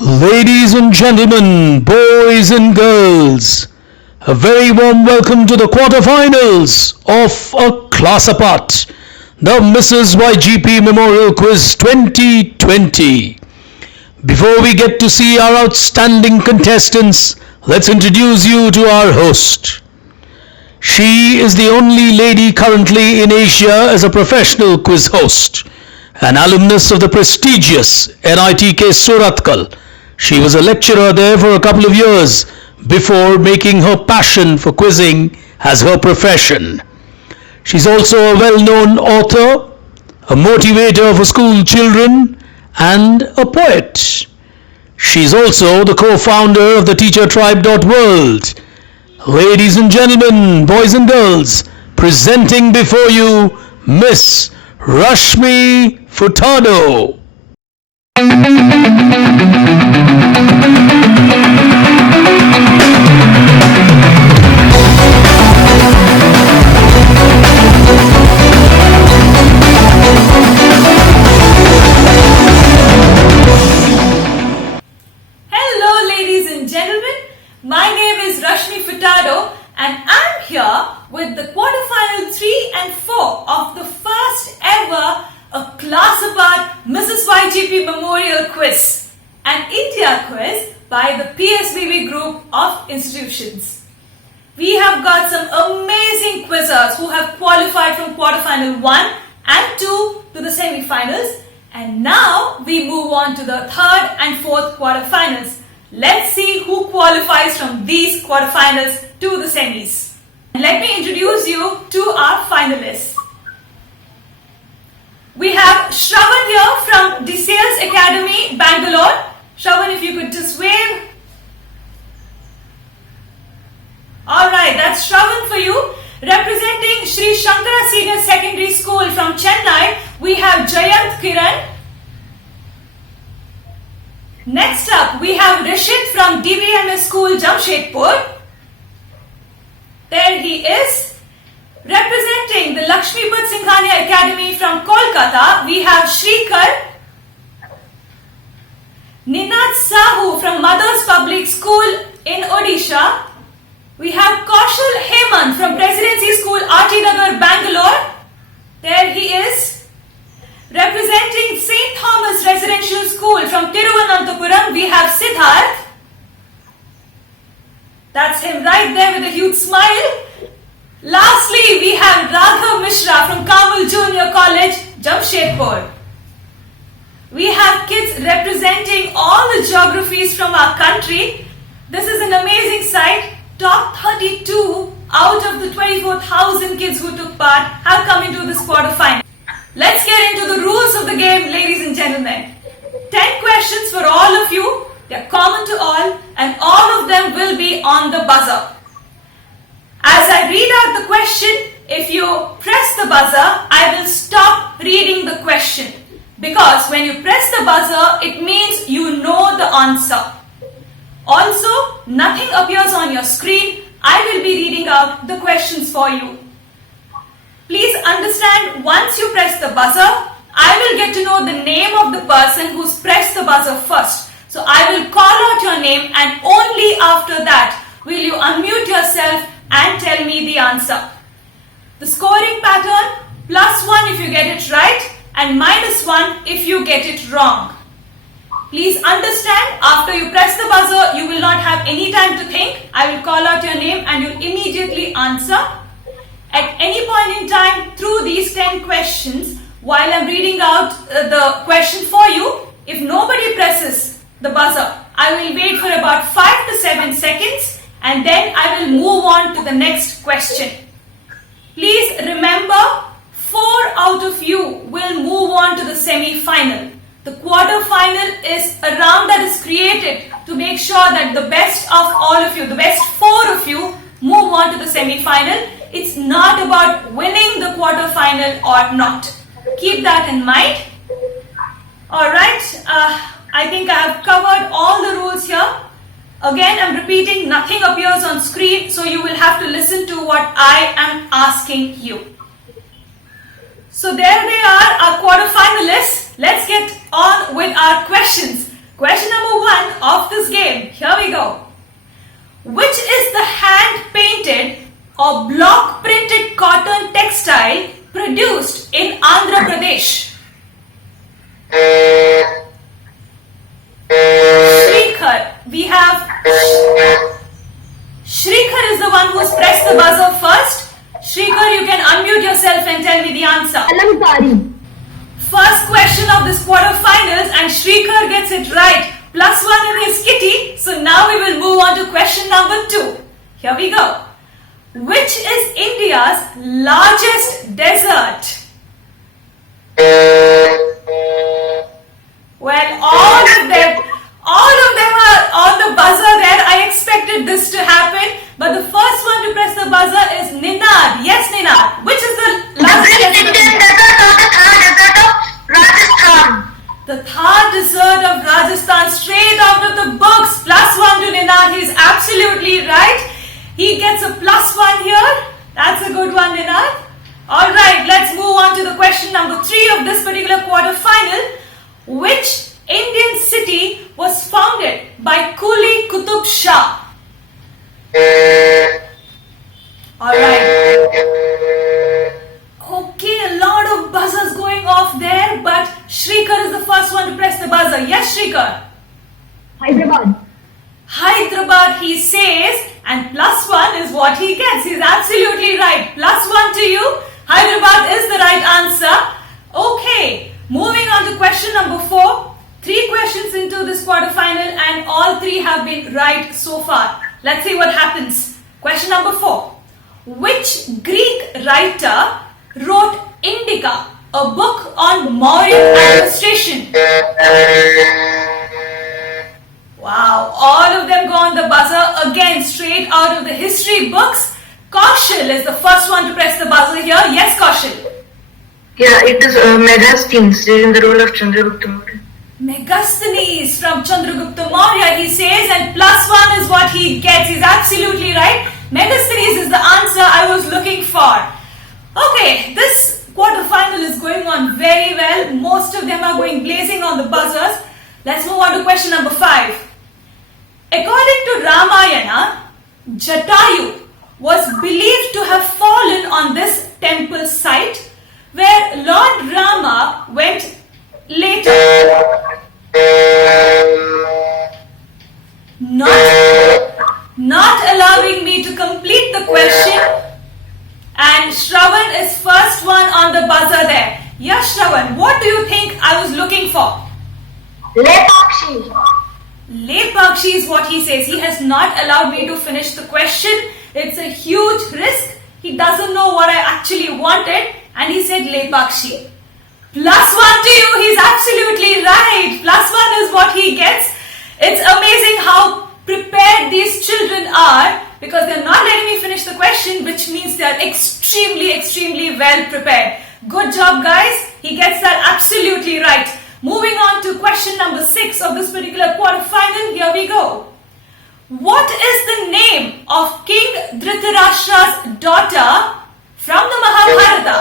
Ladies and gentlemen, boys and girls, a very warm welcome to the quarterfinals of A Class Apart, the Mrs. YGP Memorial Quiz 2020. Before we get to see our outstanding contestants, let's introduce you to our host. She is the only lady currently in Asia as a professional quiz host, an alumnus of the prestigious NITK Surathkal. She was a lecturer there for a couple of years before making her passion for quizzing as her profession. She's also a well-known author, a motivator for school children, and a poet. She's also the co-founder of the teachertribe.world. Ladies and gentlemen, boys and girls, presenting before you Miss Rashmi Furtado. Hello ladies and gentlemen, my name is Rashmi Furtado and I'm here with the quarterfinal 3 and 4 of the first ever A Class Apart Mrs. YGP Memorial Quiz, an India quiz by the PSBB group of institutions. We have got some amazing quizzers who have qualified from quarterfinal 1 and 2 to the semi-finals, and now we move on to the third and fourth quarterfinals. Let's see who qualifies from these quarterfinals to the semis. Let me introduce you to our finalists. We have Shravan here from DeSales Academy, Bangalore. Shravan, if you could just wave. Alright, that's Shravan for you. Representing Sri Shankara Senior Secondary School from Chennai, we have Jayant Kiran. Next up, we have Rishit from DBMS School, Jamshedpur. There he is. Representing the Lakshmipad Singhania Academy from Kolkata, we have Shrikar. Ninad Sahu from Mothers Public School in Odisha. We have Kaushal Hemant from Presidency School, RT Nagar, Bangalore. There he is. Representing St. Thomas Residential School from Tiruvananthapuram, we have Siddharth. That's him right there with a huge smile. Lastly, we have Raghav Mishra from Kamal Junior College, Jamshedpur. We have kids representing all the geographies from our country. This is an amazing sight. Top 32 out of the 24,000 kids who took part have come into this quarterfinal. Let's get into the rules of the game, ladies and gentlemen. 10 questions for all of you. They're common to all, and all of them will be on the buzzer. As I read out the question, if you press the buzzer, I will stop reading the question. Because when you press the buzzer, it means you know the answer. Also, nothing appears on your screen. I will be reading out the questions for you. Please understand, once you press the buzzer, I will get to know the name of the person who's pressed the buzzer first. So I will call out your name, and only after that will you unmute yourself and tell me the answer. The scoring pattern, +1 if you get it right and -1 if you get it wrong. Please understand, after you press the buzzer, you will not have any time to think. I will call out your name and you immediately answer. At any point in time through these 10 questions, while I'm reading out the question for you, if nobody presses the buzzer, I will wait for about 5 to 7 seconds and then I will move on to the next question. Please remember, 4 out of you will move on to the semi-final. The quarter-final is a round that is created to make sure that the best of all of you, the best 4 of you, move on to the semi-final. It's not about winning the quarter-final or not. Keep that in mind. Alright, I think I have covered all the rules here. Again, I'm repeating, nothing appears on screen, so you will have to listen to what I am asking you. So there they are, our quarterfinalists. Let's get on with our questions. Question number 1 of this game. Here we go. Which is the hand-painted or block-printed cotton textile produced in Andhra Pradesh? Shrikar. We have Shrikar is the one who's pressed the buzzer first. Shrikar, you can unmute yourself and tell me the answer. Kalamkari. First question of this quarterfinals and Shrikar gets it right. +1 in his kitty. So now we will move on to question number 2. Here we go. Which is India's largest desert? Well, all of them are on the buzzer there. I expected this to happen. But the first one to press the buzzer is Ninad. Yes, Ninad. Which is the largest desert? The Thar Desert of Rajasthan, straight out of the books. +1 to Ninad. He's absolutely right. He gets a +1 here. That's a good one, Ninad. Alright, let's move on to the question number 3 of this particular quarterfinal. Which Indian city was founded by Quli Qutub Shah? Alright. Okay, a lot of buzzers going off there, but Shrikar is the first one to press the buzzer. Yes, Shrikar. Hyderabad. Hyderabad, he says, and +1 is what he gets. He's absolutely right. +1 to you. Hyderabad is the right answer. Okay, moving on to question number 4. 3 questions into this quarterfinal and all 3 have been right so far. Let's see what happens. Question number 4. Which Greek writer wrote Indica, a book on Mauryan administration? Wow, all of them go on the buzzer again, straight out of the history books. Kaushal is the first one to press the buzzer here. Yes, Kaushal. Yeah, it is Megasthenes in the role of Chandragupta Maurya. Megasthenes from Chandragupta Maurya, he says, and +1 is what he gets. He's absolutely right. Megasthenes is the answer I was looking for. Okay, this quarterfinal is going on very well. Most of them are going blazing on the buzzers. Let's move on to question number 5. According to Ramayana, Jatayu was believed to have fallen on this temple site where Lord Rama went later. Not allowing me to complete the question. And Shravan is first one on the buzzer there. Yes, Shravan, what do you think I was looking for? Lepakshi. Lepakshi is what he says. He has not allowed me to finish the question. It's a huge risk. He doesn't know what I actually wanted and he said Lepakshi. +1 to you. He's absolutely right. +1 is what he gets. It's amazing how prepared these children are because they're not letting me finish the question, which means they're extremely well prepared. Good job, guys. He gets that absolutely right. Moving on to question number 6 of this particular quarterfinal. Here we go. What is the name of King Dhritarashtra's daughter from the Mahabharata?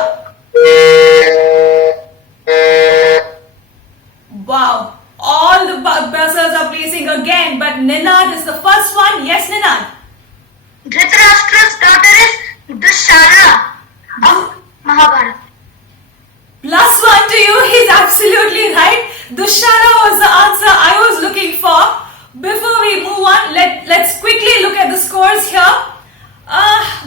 Wow. All the buzzers are blazing again, but Ninad is the first one. Yes, Ninad. Dhritarashtra's daughter is Dushara of Mahabharata. +1 to you. He's absolutely right. Dushara was the answer I was looking for. Before we move on, let's quickly look at the scores here.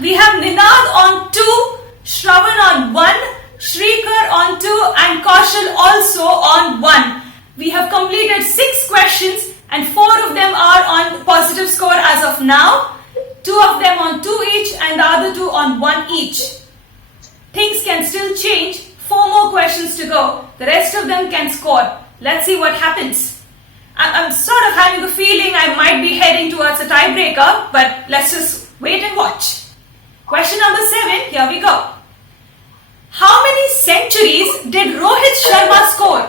We have Ninad on 2, Shravan on 1, Shrikar on 2 and Kaushal also on 1. We have completed 6 questions and 4 of them are on positive score as of now. 2 of them on 2 each and the other 2 on 1 each. Things can still change. 4 more questions to go. The rest of them can score. Let's see what happens. I'm sort of having the feeling I might be heading towards a tiebreaker, but let's just wait and watch. Question number 7, here we go. How many centuries did Rohit Sharma score?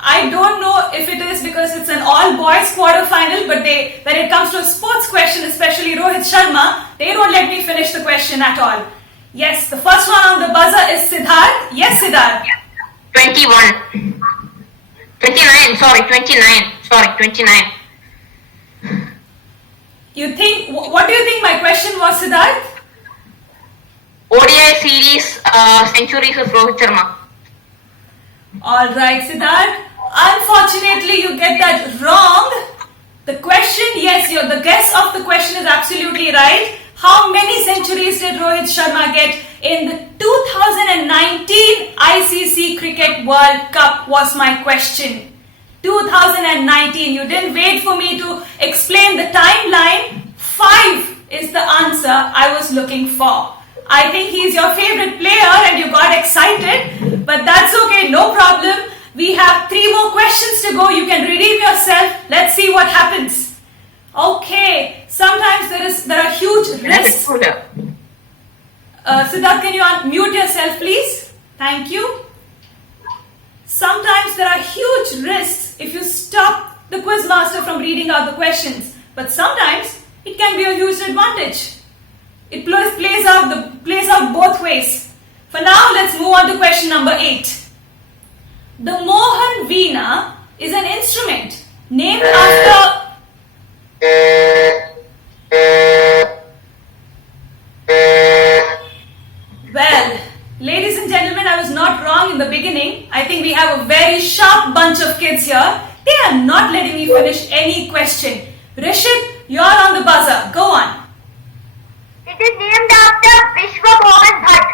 I don't know if it is because it's an all-boys quarterfinal, but when it comes to a sports question, especially Rohit Sharma, they don't let me finish the question at all. Yes, the first one on the buzzer is Siddharth. Yes, Siddharth. 21. 29, sorry, 29. Sorry, 29. What do you think my question was, Siddharth? ODI series centuries of Rohit Sharma. Alright, Siddharth. Unfortunately, you get that wrong. The question, yes, the guess of the question is absolutely right. How many centuries did Rohit Sharma get in the 2019 ICC Cricket World Cup was my question. 2019. You didn't wait for me to explain the timeline. 5 is the answer I was looking for. I think he's your favorite player and you got excited, but that's okay, no problem. We have 3 more questions to go. You can redeem yourself. Let's see what happens. Okay, sometimes there are huge risks. Siddharth, can you unmute yourself, please? Thank you. Sometimes there are huge risks if you stop the quizmaster from reading out the questions, but sometimes it can be a huge advantage. It plays out both ways. For now, let's move on to question number 8. The Mohan Veena is an instrument named after... Well, ladies and gentlemen, I was not wrong in the beginning. I think we have a very sharp bunch of kids here. They are not letting me finish any question. Rishit, you're on the buzzer. Go on. It is named after Vishwa Mohan Bhatt.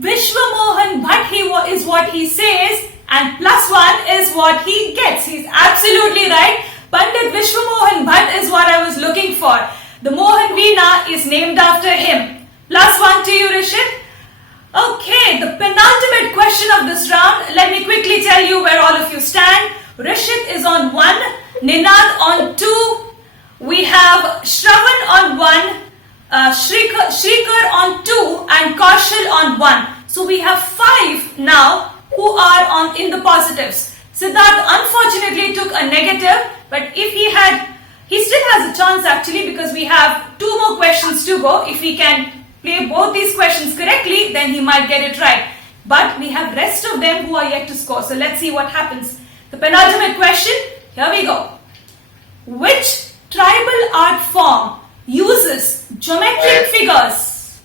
Vishwa Mohan Bhatt is what he says, and +1 is what he gets. He's absolutely right. Pandit Vishwa Mohan Bhatt is what I was looking for. The Mohan Veena is named after him. +1 to you, Rishit. Okay, the penultimate question of this round. Let me quickly tell you where all of you stand. Rishit is on 1, Ninad on 2, we have Shravan on 1, Shrikar on 2 and Kaushal on 1. So we have 5 now who are in the positives. Siddharth unfortunately took a negative, but if he still has a chance actually, because we have 2 more questions to go. If he can play both these questions correctly, then he might get it right. But we have rest of them who are yet to score. So let's see what happens. The penultimate question, here we go. Which tribal art form uses geometric figures?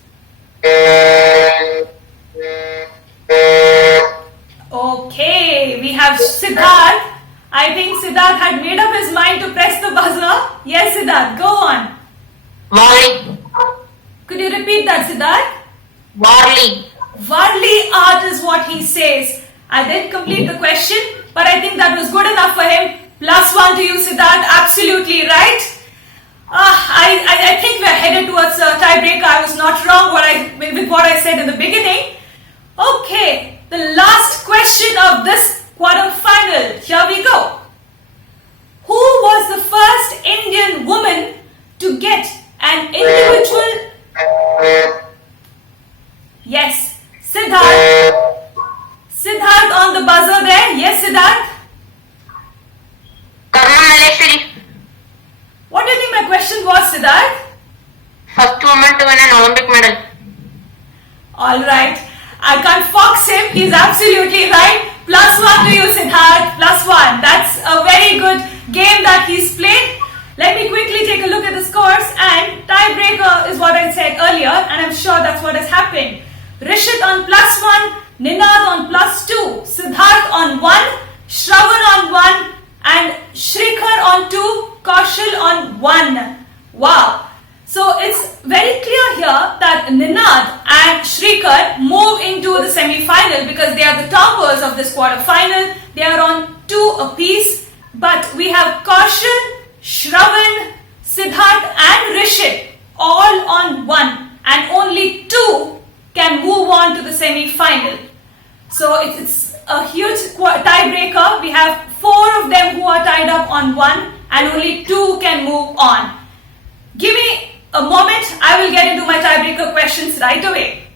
Okay, we have Siddharth. I think Siddharth had made up his mind to press the buzzer. Yes, Siddharth, go on. Varli. Could you repeat that, Siddharth? Varli. Varli art is what he says. I didn't complete the question, but I think that was good enough for him. +1 to you, Siddharth. Absolutely right. I think we're headed towards a tiebreaker. I was not wrong with what I said in the beginning. Okay, the last question of this quarter-final. Here we go. Who was the first Indian woman to get an individual... Yes, Siddharth. Siddharth on the buzzer there. Yes, Siddharth. Karma Malleshwari. What do you think my question was, Siddharth? First woman to win an Olympic medal. Alright. I can't fox him. He's absolutely right. +1 to you, Siddharth. +1. That's a very good game that he's played. Let me quickly take a look at the scores, and tiebreaker is what I said earlier, and I'm sure that's what has happened. Rishit on +1, Ninad on +2, Siddharth on 1, Shravan on 1, and Shrikar on 2, Kaushal on 1. Wow. So it's very clear here that Ninad and Shrikar move into the semi-final because they are the toppers of this quarter-final. They are on 2 apiece, but we have Kaushal, Shravan, Siddharth and Rishit all on 1, and only 2 can move on to the semi-final. So it's a huge tiebreaker. We have 4 of them who are tied up on 1 and only 2 can move on. Give me a moment. I will get into my tiebreaker questions right away.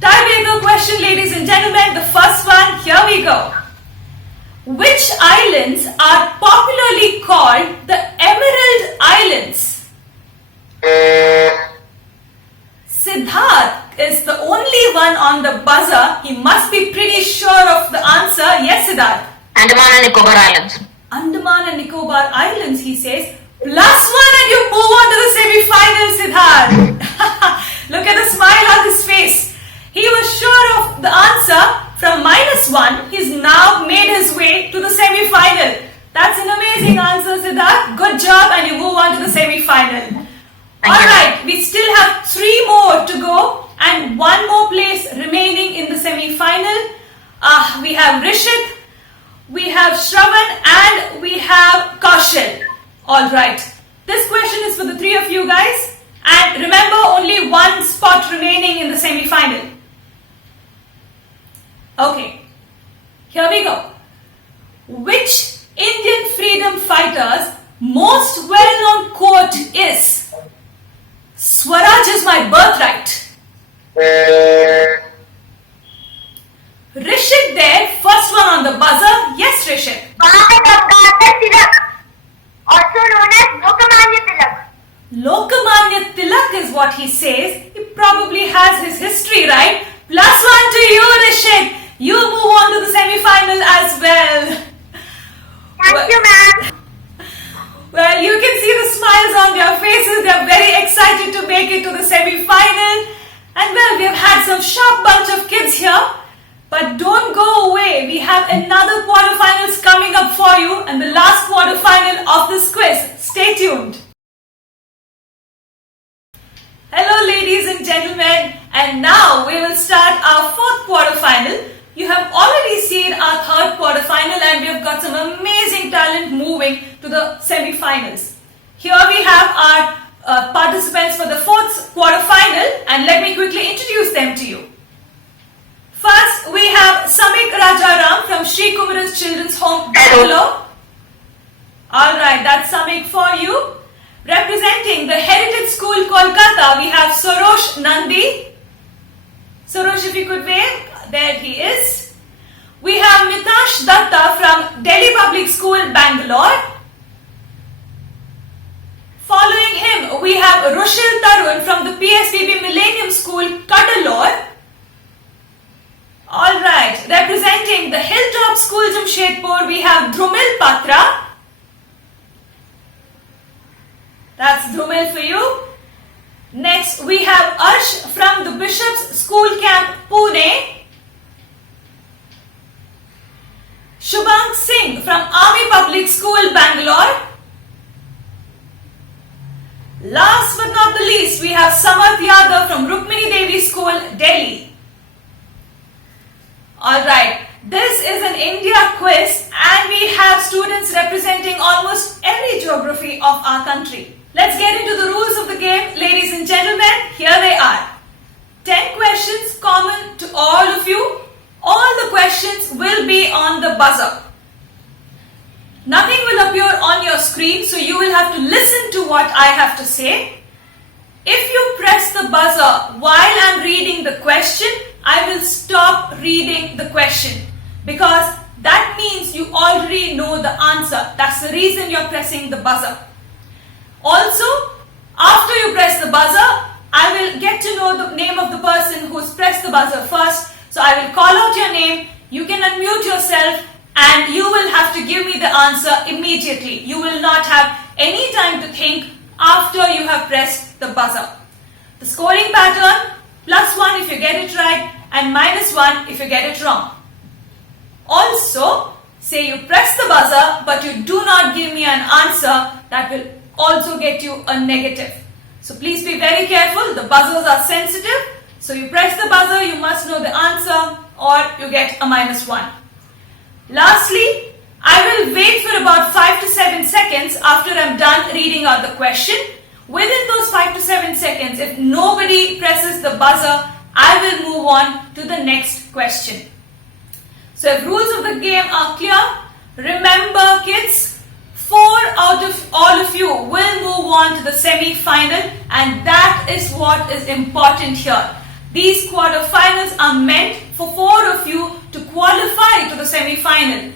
Tiebreaker question, ladies and gentlemen. The first one, here we go. Which islands are popularly called the Emerald Islands? Siddharth, is the only one on the buzzer. He must be pretty sure of the answer. Yes, Siddharth. Andaman and Nicobar Islands. Andaman and Nicobar Islands, he says. +1 and you move on to the semi-final, Siddharth. Look at the smile on his face. He was sure of the answer. From -1, he's now made his way to the semi-final. That's an amazing answer, Siddharth. Good job, and you move on to the semi-final. Alright, we still have 3 more to go and 1 more place remaining in the semi-final. We have Rishit, we have Shravan, and we have Kaushal. Alright, this question is for the 3 of you guys. And remember, only 1 spot remaining in the semi-final. Okay, here we go. Which Indian freedom fighter's most well-known quote is, "Swaraj is my birthright"? Rishit there, first one on the buzzer. Yes, Rishit. Also known as Lokmanya Tilak. Lokmanya Tilak is what he says. He probably has his history right. +1 to you, Rishit. You move on to the semi-final as well. Thank you, ma'am. Well, you can see the smiles on their faces. They're very excited to make it to the semi-final. And well, we've had some sharp bunch of kids here. But don't go away. We have another quarterfinals coming up for you and the last quarterfinal of this quiz. Stay tuned. Hello, ladies and gentlemen. And now we will start our 4th quarterfinal. You have already seen our 3rd quarterfinal and we have got some amazing talent moving to the semi-finals. Here we have our participants for the 4th quarterfinal and let me quickly introduce them to you. First, we have Samik Rajaram from Sri Kumaran's Children's Home, Bangalore. Alright, that's Samik for you. Representing the Heritage School, Kolkata, we have Sorosh Nandi. Sorosh, if you could wave. There he is. We have Mitash Datta from Delhi Public School, Bangalore. Following him, we have Rushil Tarun from the PSBB Millennium School, Cuddalore. Alright, representing the Hilltop School, Jamshedpur, we have Dhrumil Patra. That's Dhrumil for you. Next, we have Arsh from the Bishop's School Camp, Pune. Shubhang Singh from Army Public School, Bangalore. Last but not the least, we have Samarth Yadav from Rukmini Devi School, Delhi. Alright, this is an India quiz and we have students representing almost every geography of our country. Let's get into the rules of the game, ladies and gentlemen. Here they are. 10 questions common to all of you. All the questions will be on the buzzer. Nothing will appear on your screen, so you will have to listen to what I have to say. If you press the buzzer while I'm reading the question, I will stop reading the question because that means you already know the answer. That's the reason you're pressing the buzzer. Also, after you press the buzzer, I will get to know the name of the person who's pressed the buzzer first. So I will call out your name, you can unmute yourself and you will have to give me the answer immediately. You will not have any time to think after you have pressed the buzzer. The scoring pattern, +1 if you get it right and -1 if you get it wrong. Also, say you press the buzzer but you do not give me an answer, that will also get you a negative. So please be very careful, the buzzers are sensitive. So you press the buzzer, you must know the answer or you get a -1. Lastly, I will wait for about 5 to 7 seconds after I'm done reading out the question. Within those 5 to 7 seconds, if nobody presses the buzzer, I will move on to the next question. So if rules of the game are clear, remember kids, 4 out of all of you will move on to the semi-final and that is what is important here. These quarterfinals are meant for 4 of you to qualify to the semi-final.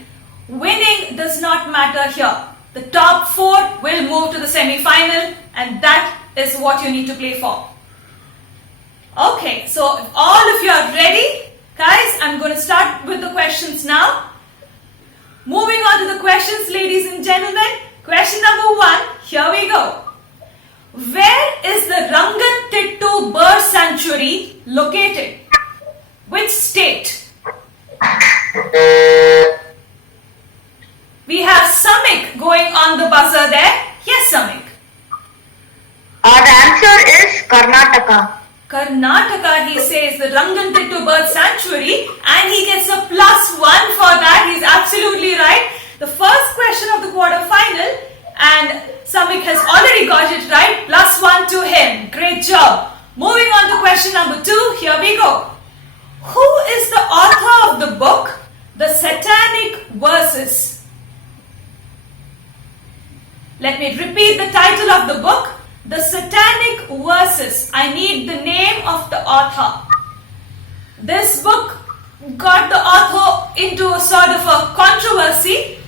Winning does not matter here. The top 4 will move to the semi-final and that is what you need to play for. Okay, so if all of you are ready, guys, I'm going to start with the questions now. Moving on to the questions, ladies and gentlemen. Question number 1, here we go. Where is the Rangantittu Bird Sanctuary located? Which state? We have Samik going on the buzzer there. Yes, Samik. The answer is Karnataka. Karnataka, he says, the Rangantittu Bird Sanctuary, and he gets a +1 for that. He's absolutely right. The first question of the quarterfinal, and Samik has already got it right. +1 to him. Great job. Moving on to question number 2. Here we go. Who is the author of the book, The Satanic Verses? Let me repeat the title of the book, The Satanic Verses. I need the name of the author. This book got the author into a sort of a controversy.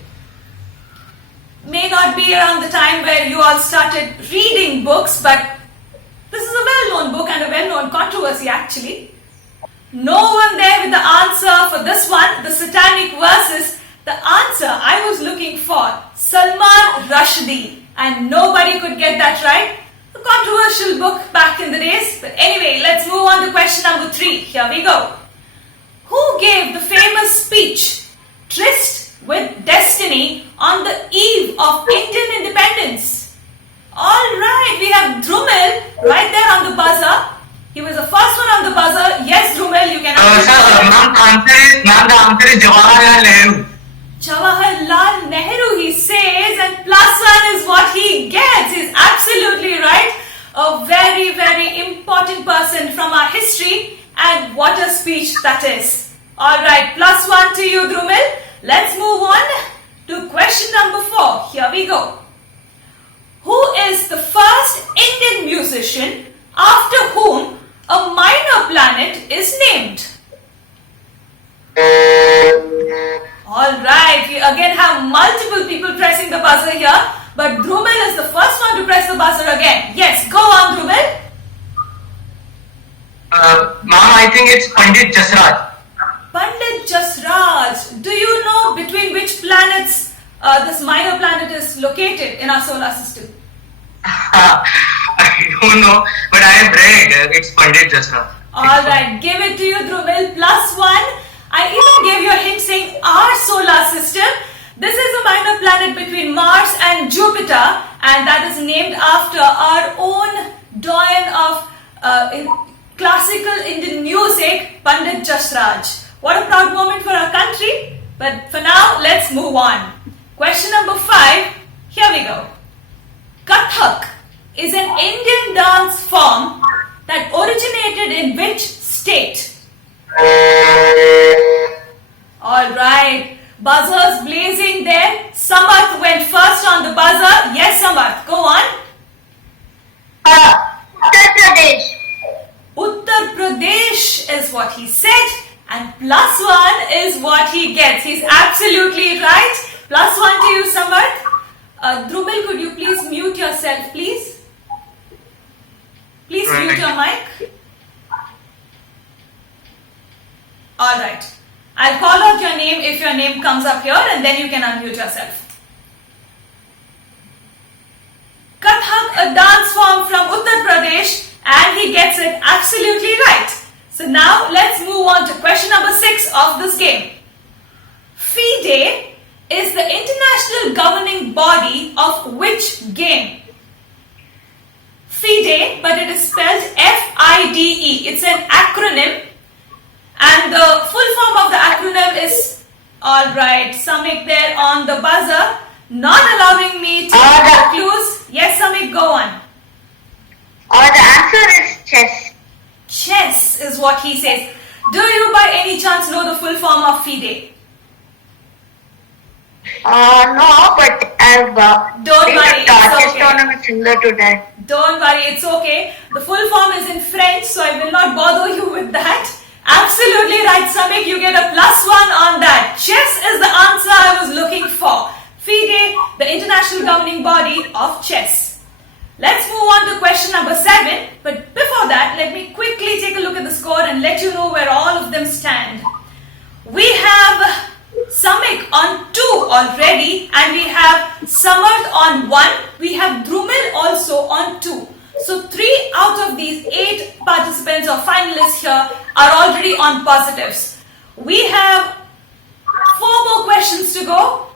May not be around the time where you all started reading books, but this is a well-known book and a well-known controversy actually. No one there with the answer for this one, The Satanic Verses. The answer I was looking for, Salman Rushdie, and nobody could get that right. A controversial book back in the days. But anyway, let's move on to question number 3. Here we go. Who gave the famous speech, Tryst with Destiny, on the eve of Indian independence? Alright, we have Drumel right there on the buzzer. He was the first one on the buzzer. Yes, Drumel, you can answer. Ma'am, the answer is Jawaharlal Nehru. Jawaharlal Nehru, he says, and +1 is what he gets. He's absolutely right. A very, very important person from our history, and what a speech that is. Alright, +1 to you, Drumel. Let's move on to question number 4. Here we go. Who is the first Indian musician after whom a minor planet is named? Alright, we again have multiple people pressing the buzzer here, but Drumel is the first one to press the buzzer again. Yes, go on, Drumel. Ma'am, I think it's Pandit Jasraj. Pandit Jasraj, do you know between which planets this minor planet is located in our solar system? I don't know, but I have read it's Pandit Jasraj. Alright, give it to you, Drumel. +1. I even gave you a hint saying our solar system. This is a minor planet between Mars and Jupiter, and that is named after our own doyen of in classical Indian music, Pandit Jasraj. What a proud moment for our country. But for now, let's move on. Question number 5. Here we go. Kathak is an Indian dance form that originated in which state? Alright, buzzers blazing there. Samarth went first on the buzzer. Yes, Samarth, go on. Uttar Pradesh. Uttar Pradesh is what he said, and +1 is what he gets. He's absolutely right. +1 to you, Samarth. Drumel, could you please mute yourself, please? Please mute your mic. Alright. I'll call out your name if your name comes up here, and then you can unmute yourself. Kathak, a dance form from Uttar Pradesh, and he gets it absolutely right. So now let's move on to question number 6 of this game. FIDE is the international governing body of which game? FIDE, but it is spelled F-I-D-E. It's an acronym, and the full form of the acronym is, alright, Samik there on the buzzer, not allowing me to give clues. Yes, Samik, go on. The answer is chess. Chess is what he says. Do you by any chance know the full form of FIDE? No, but I've Don't played worry, a chess it's okay. tournament similar to that. Don't worry, it's okay. The full form is in French, so I will not bother you with that. Absolutely right, Samik. You get a +1 on that. Chess is the answer I was looking for. FIDE, the international governing body of chess. Let's move on to question number 7. But before that, let me quickly take a and let you know where all of them stand. We have Samik on 2 already, and we have Samarth on 1. We have Drumil also on 2. So 3 out of these 8 participants or finalists here are already on positives. We have 4 more questions to go.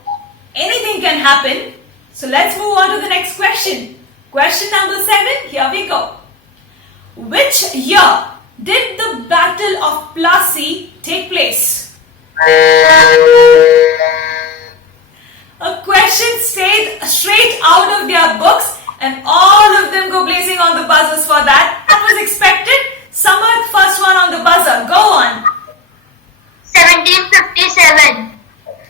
Anything can happen. So let's move on to the next question. Question number 7, here we go. Which year did the Battle of Plassey take place? A question straight out of their books, and all of them go blazing on the buzzers for that. That was expected. Samarth, first one on the buzzer. Go on. 1757.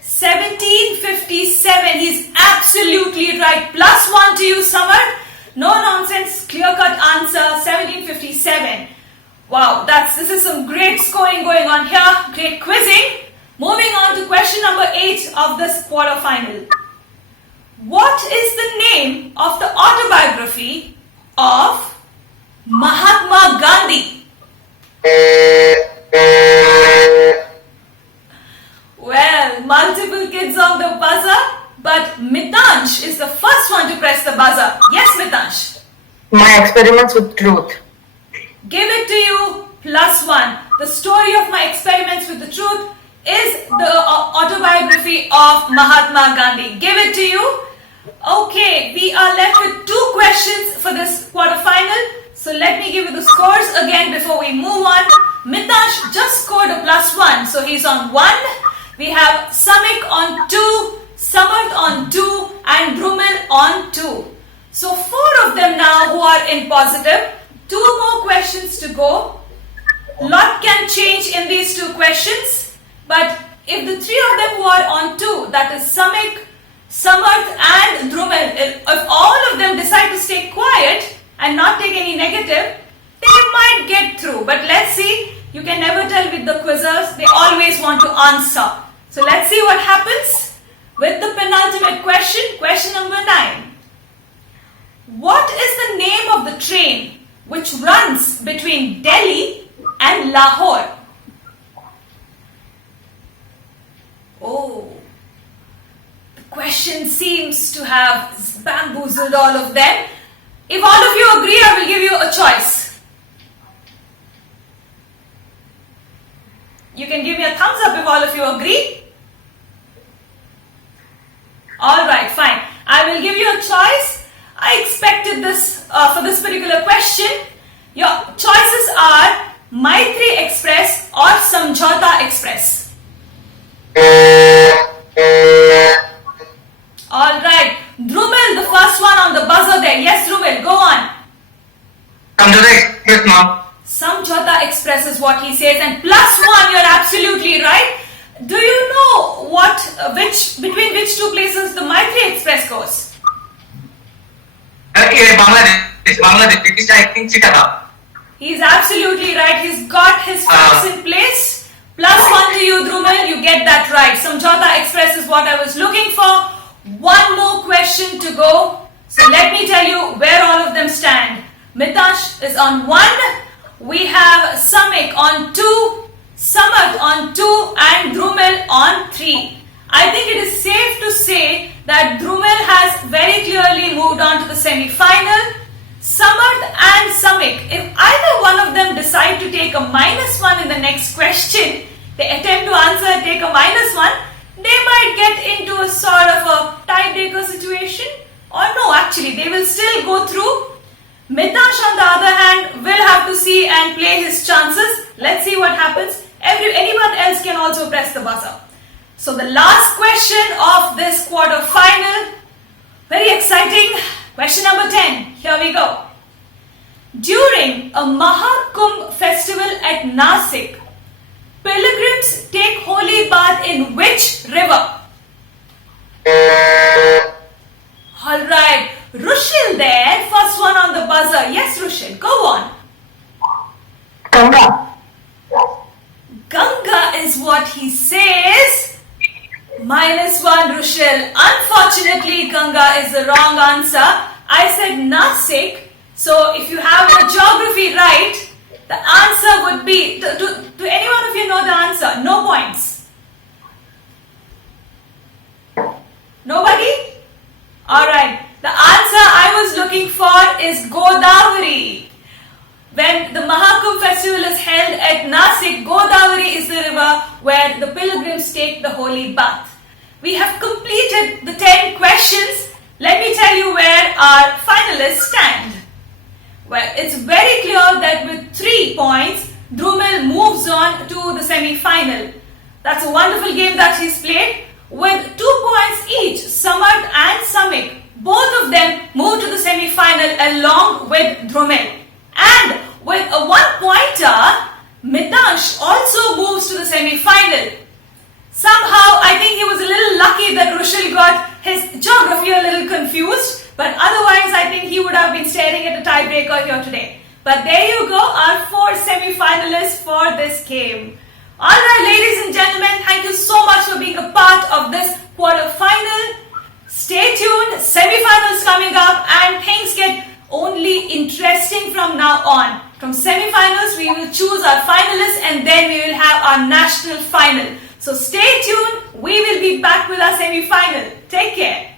1757. He's absolutely right. +1 to you, Samarth. No nonsense, clear-cut answer. 1757. Wow, this is some great scoring going on here. Great quizzing. Moving on to question number 8 of this quarterfinal. What is the name of the autobiography of Mahatma Gandhi? Well, multiple kids on the buzzer, but Mitansh is the first one to press the buzzer. Yes, Mitansh. My experiments with truth. Give it to you, +1. The story of my experiments with the truth is the autobiography of Mahatma Gandhi. Give it to you. Okay, we are left with 2 questions for this quarterfinal. So let me give you the scores again before we move on. Mitansh just scored a +1, so he's on 1. We have Samik on 2, Samarth on 2, and Drumil on 2. So 4 of them now who are in positive. 2 more questions to go. Lot can change in these 2 questions. But if the 3 of them who are on 2, that is Samik, Samarth and Drumil, if all of them decide to stay quiet and not take any negative, they might get through. But let's see, you can never tell with the quizzers, they always want to answer. So let's see what happens with the penultimate question, question number 9. What is the name of the train which runs between Delhi and Lahore? Oh, the question seems to have bamboozled all of them. If all of you agree, I will give you a choice. You can give me a thumbs up if all of you agree. Alright, fine. I will give you a choice. I expected this for this particular question. Your choices are Maitri Express or Samjhauta Express. Alright, Drumil, the first one on the buzzer there. Yes, Drumil, go on. Samjhauta Express, ma'am. Samjhauta Express is what he says, and +1, you're absolutely right. Do you know between which 2 places the Maitri Express goes? Bangladesh, it is, I think, Chitara. He's absolutely right. He's got his facts in place. +1 to you, Drumil. You get that right. Samjhauta Express is what I was looking for. 1 more question to go. So let me tell you where all of them stand. Mitansh is on 1. We have Samik on 2, Samarth on 2, and Drumil on 3. I think it is safe to say that Drumil has very clearly moved on to the semi-final. Samarth and Samik, if either one of them decide to take a -1 in the next question, they attempt to answer and take a -1, they might get into a sort of a tiebreaker situation. Or no, actually, they will still go through. Mitansh, on the other hand, will have to see and play his chances. Let's see what happens. Anyone else can also press the buzzer. So the last question of this quarter-final, very exciting. Question number 10. Here we go. During a Mahakumbh festival at Nasik, pilgrims take holy bath in which river? Alright, Rushil there, first one on the buzzer. Yes, Rushil, go on. Ganga. Ganga is what he says. -1, Rushil. Unfortunately, Ganga is the wrong answer. I said Nasik. So if you have the geography right, The answer would be, do any one of you know the answer? No points. Nobody? Alright. The answer I was looking for is Godavari. When the Mahakumbh festival is held at Nasik, Godavari is the river where the pilgrims take the holy bath. We have completed the 10 questions. Let me tell you where our finalists stand. Well, it's very clear that with 3 points, Drumel moves on to the semi-final. That's a wonderful game that he's played. With 2 points each, Samad and Samik, both of them move to the semi-final along with Drumel. And with a 1-pointer, Mitansh also moves to the semi-final. Somehow, I think he was a little lucky that Rushil got his geography a little confused, but otherwise I think he would have been staring at a tiebreaker here today. But there you go, our 4 semi-finalists for this game. Alright, ladies and gentlemen, thank you so much for being a part of this quarter-final. Stay tuned, semi-finals coming up, and things get only interesting from now on. From semi-finals, we will choose our finalists and then we will have our national final. So stay tuned, we will be back with our semi-final. Take care.